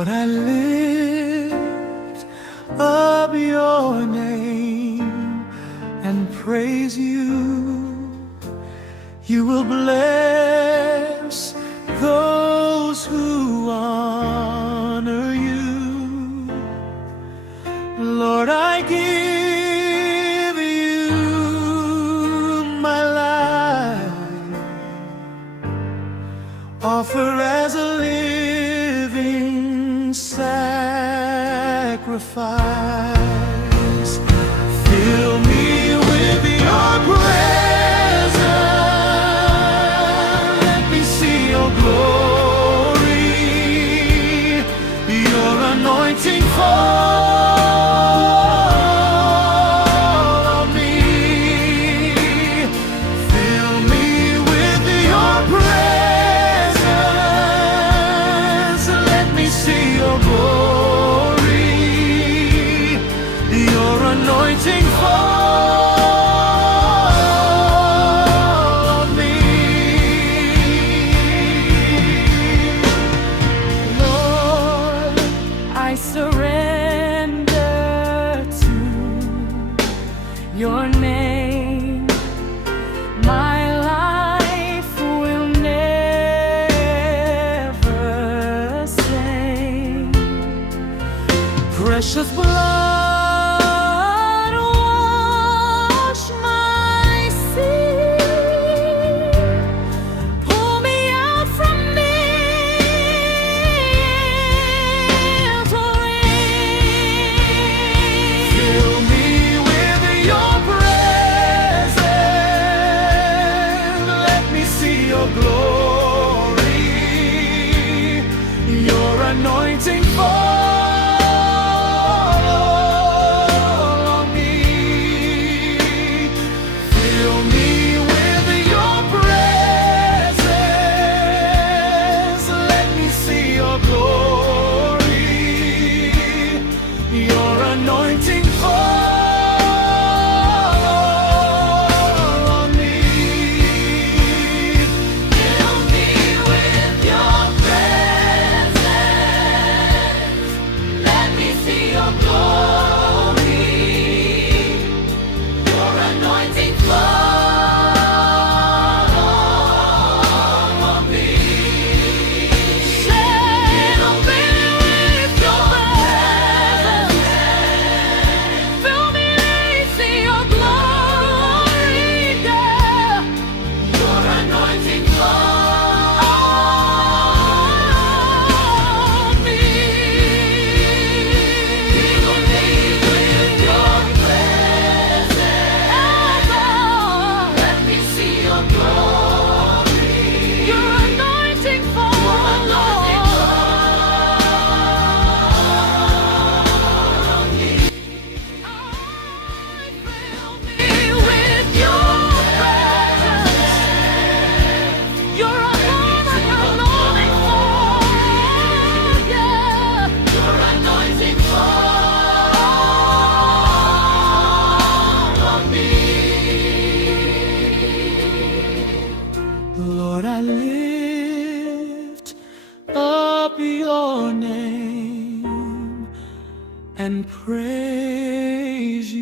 Lord, I lift up your name and praise you. You will bless those who honor you. Lord, I give you my life, offer as a living sacrifice. Fill me with your presence, let me see your glory, your anointing fall on me. Fill me with your presence, let me see your glory, your anointing fall on me. Lord, I surrender to your name. My life will never sing. Precious blood, wash my sin. Pull me out from misery. Fill me with your presence, let me see your glory, your anointing fall on me. Fill me with your presence, let me see your glory, your anointing fall on me. Fill me with your presence, let me see your glory, your anointing fall on me. Fill me with your presence, fill me, see your glory, yeah. Your anointing fall on me. Fill me with your presence, let me see your glory, your anointing fall on me. Fill me with your presence, your anointing fall, yeah. Your anointing fall on me. Lord, I lift up your name and praise you.